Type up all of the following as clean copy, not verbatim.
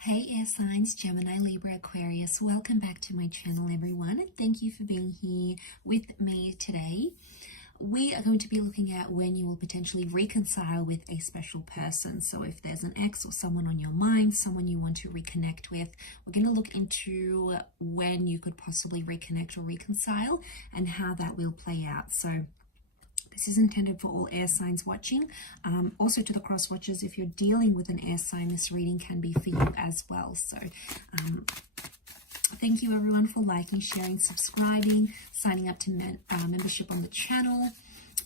Hey air signs, Gemini, Libra, Aquarius, welcome back to my channel everyone. Thank you for being here with me today. We are going to be looking at when you will potentially reconcile with a special person. So if there's an ex or someone on your mind, someone you want to reconnect with, we're going to look into when you could possibly reconnect or reconcile and how that will play out. So this is intended for all air signs watching. Also to the cross watchers, if you're dealing with an air sign, this reading can be for you as well. So thank you everyone for liking, sharing, subscribing, signing up to membership on the channel.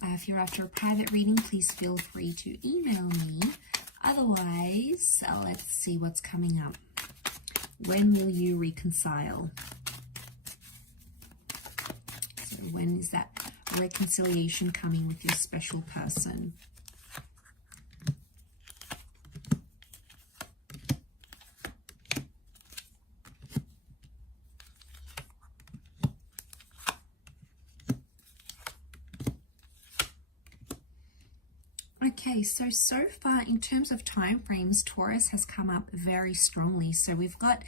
If you're after a private reading, please feel free to email me. Otherwise, let's see what's coming up. When will you reconcile? So when is that reconciliation coming with your special person? Okay, so far in terms of time frames, Taurus has come up very strongly. So we've got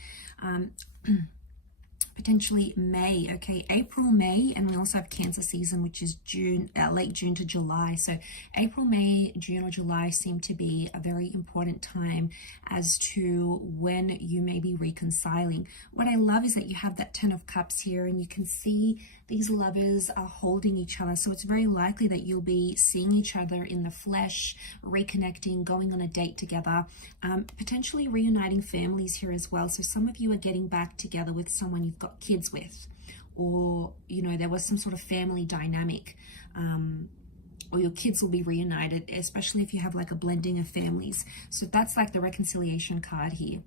potentially May, okay, April, May, and we also have Cancer season, which is June, late June to July. So April, May, June, or July seem to be a very important time as to when you may be reconciling. What I love is that you have that Ten of Cups here, and you can see these lovers are holding each other. So it's very likely that you'll be seeing each other in the flesh, reconnecting, going on a date together, potentially reuniting families here as well. So some of you are getting back together with someone you've got kids with, or you know, there was some sort of family dynamic, or your kids will be reunited, especially if you have like a blending of families. So that's like the reconciliation card here.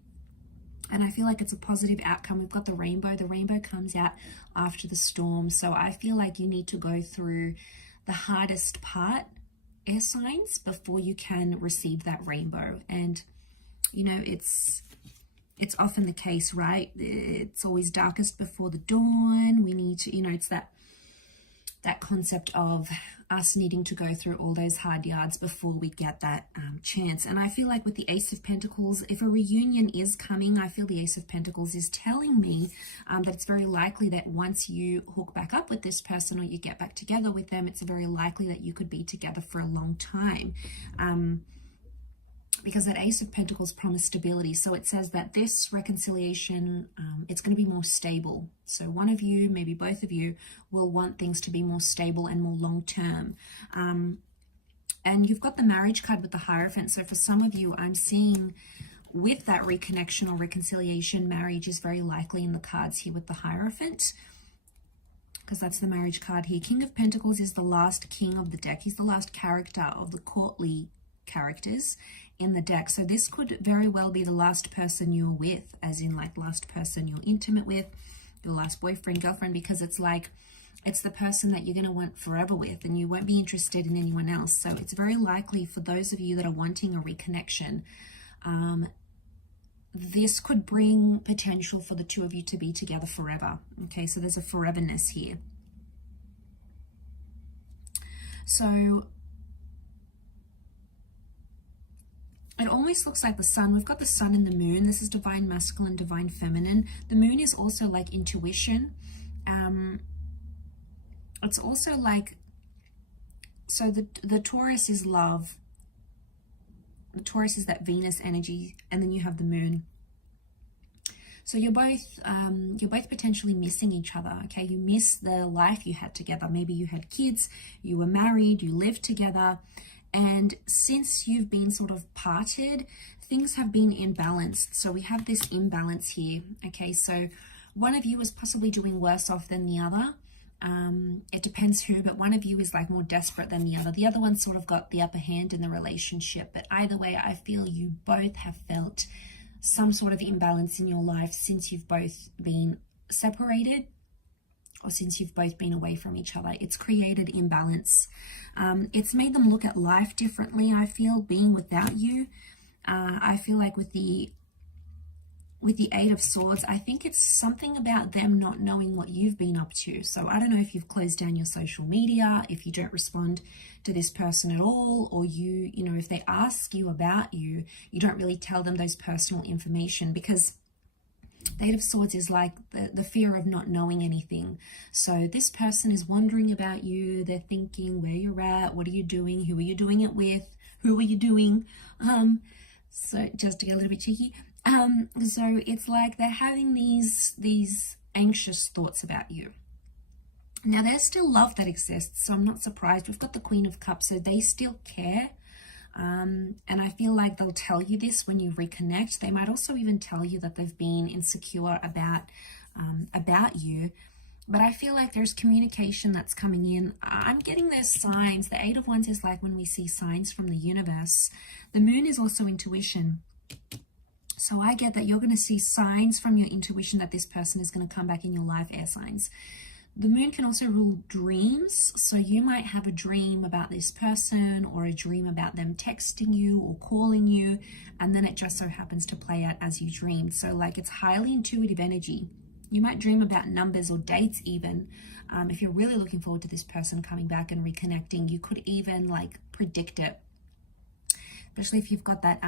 And I feel like it's a positive outcome. We've got the rainbow. The rainbow comes out after the storm. So I feel like you need to go through the hardest part, air signs, before you can receive that rainbow. And, you know, it's often the case, right? It's always darkest before the dawn. We need to, you know, it's that concept of us needing to go through all those hard yards before we get that chance. And I feel like with the Ace of Pentacles, if a reunion is coming, I feel the Ace of Pentacles is telling me that it's very likely that once you hook back up with this person or you get back together with them, it's very likely that you could be together for a long time. Because that Ace of Pentacles promised stability. So it says that this reconciliation, it's going to be more stable. So one of you, maybe both of you, will want things to be more stable and more long-term. And you've got the marriage card with the Hierophant. So for some of you, I'm seeing with that reconnection or reconciliation, marriage is very likely in the cards here with the Hierophant, because that's the marriage card here. King of Pentacles is the last king of the deck. He's the last character of the courtly characters in the deck. So this could very well be the last person you're with, as in like last person you're intimate with, your last boyfriend, girlfriend, because it's like it's the person that you're going to want forever with, and you won't be interested in anyone else. So it's very likely for those of you that are wanting a reconnection, this could bring potential for the two of you to be together forever. Okay, so there's a foreverness here. So it almost looks like the sun. We've got the sun and the moon. This is divine masculine, divine feminine. The moon is also like intuition. It's also like, so the Taurus is love. The Taurus is that Venus energy, and then you have the moon. So you're both potentially missing each other. Okay, you miss the life you had together. Maybe you had kids, you were married, you lived together. And since you've been sort of parted, things have been imbalanced. So we have this imbalance here. Okay, so one of you is possibly doing worse off than the other. It depends who, but one of you is like more desperate than the other. The other one sort of got the upper hand in the relationship. But either way, I feel you both have felt some sort of imbalance in your life since you've both been separated, or since you've both been away from each other. It's created imbalance. It's made them look at life differently, I feel, being without you. I feel like with the with the Eight of Swords, I think it's something about them not knowing what you've been up to. So I don't know if you've closed down your social media, if you don't respond to this person at all, or you know, if they ask you about you, you don't really tell them those personal information, because the Eight of Swords is like the fear of not knowing anything. So this person is wondering about you. They're thinking where you're at, what are you doing, who are you doing it with, who are you doing? So just to get a little bit cheeky. So it's like they're having these anxious thoughts about you. Now, there's still love that exists, so I'm not surprised. We've got the Queen of Cups, so they still care. And I feel like they'll tell you this when you reconnect. They might also even tell you that they've been insecure about you. But I feel like there's communication that's coming in. I'm getting those signs. The Eight of Wands is like when we see signs from the universe. The Moon is also intuition. So I get that you're going to see signs from your intuition that this person is going to come back in your life, air signs. The Moon can also rule dreams. So you might have a dream about this person, or a dream about them texting you or calling you, and then it just so happens to play out as you dreamed. So like it's highly intuitive energy. You might dream about numbers or dates even. If you're really looking forward to this person coming back and reconnecting, you could even like predict it. Especially if you've got that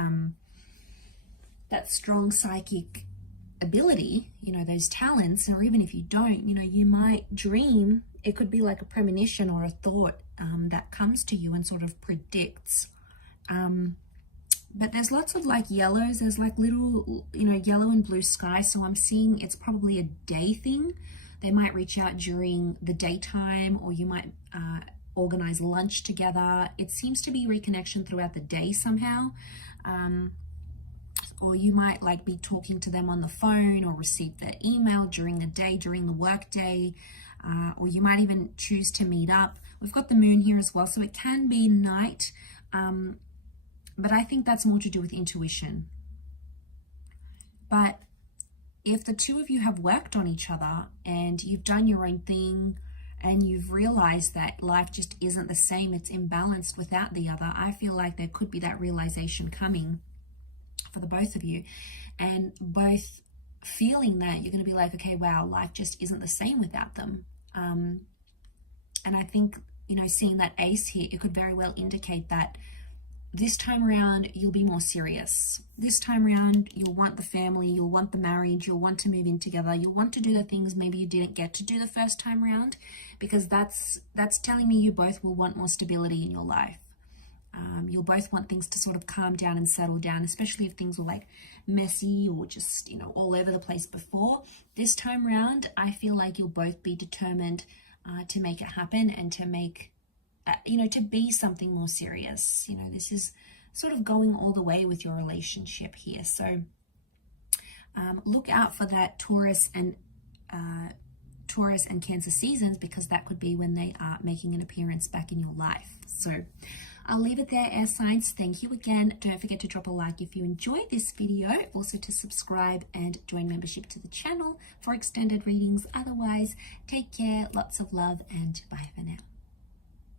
strong psychic ability, you know, those talents. Or even if you don't, you know, you might dream, it could be like a premonition or a thought that comes to you and sort of predicts. But there's lots of like yellows. There's like little, you know, yellow and blue sky. So I'm seeing it's probably a day thing. They might reach out during the daytime, or you might organize lunch together. It seems to be reconnection throughout the day somehow. Or you might like be talking to them on the phone, or receive their email during the day, during the work day, or you might even choose to meet up. We've got the Moon here as well, so it can be night, but I think that's more to do with intuition. But if the two of you have worked on each other and you've done your own thing, and you've realized that life just isn't the same, it's imbalanced without the other, I feel like there could be that realization coming for the both of you, and both feeling that you're going to be like, okay, wow, life just isn't the same without them. And I think, you know, seeing that ace here, it could very well indicate that this time around you'll be more serious. This time around you'll want the family, you'll want the marriage, you'll want to move in together, you'll want to do the things maybe you didn't get to do the first time around, because that's telling me you both will want more stability in your life. You'll both want things to sort of calm down and settle down, especially if things were like messy or just, you know, all over the place before. This time around, I feel like you'll both be determined to make it happen, and to make, you know, to be something more serious. You know, this is sort of going all the way with your relationship here. So look out for that Taurus and Cancer seasons, because that could be when they are making an appearance back in your life. So I'll leave it there, air signs. Thank you again. Don't forget to drop a like if you enjoyed this video. Also to subscribe and join membership to the channel for extended readings. Otherwise, take care, lots of love, and bye for now.